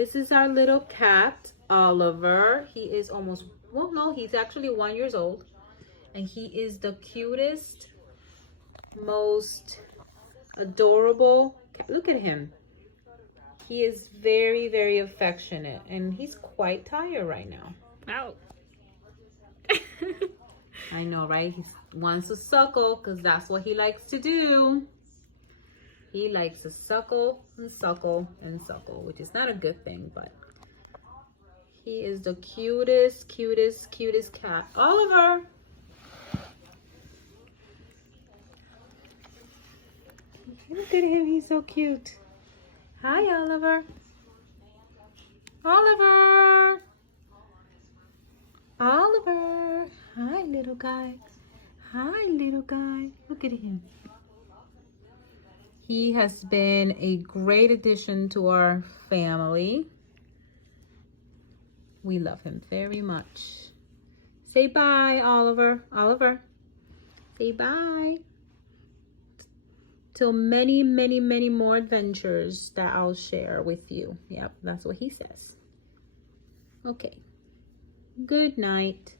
This is our little cat, Oliver. He is almost, well, no, he's actually 1 year old. And he is the cutest, most adorable cat. Look at him. He is very, very affectionate. And he's quite tired right now. Ow. I know, right? He wants to suckle because that's what he likes to do. He likes to suckle and suckle and suckle, which is not a good thing, but he is the cutest, cutest, cutest cat. Oliver! Look at him, he's so cute. Hi, Oliver. Oliver! Oliver! Hi, little guy. Hi, little guy. Look at him. He has been a great addition to our family. We love him very much. Say bye, Oliver. Oliver, say bye. Till many, many, many more adventures that I'll share with you. Yep, that's what he says. Okay. Good night.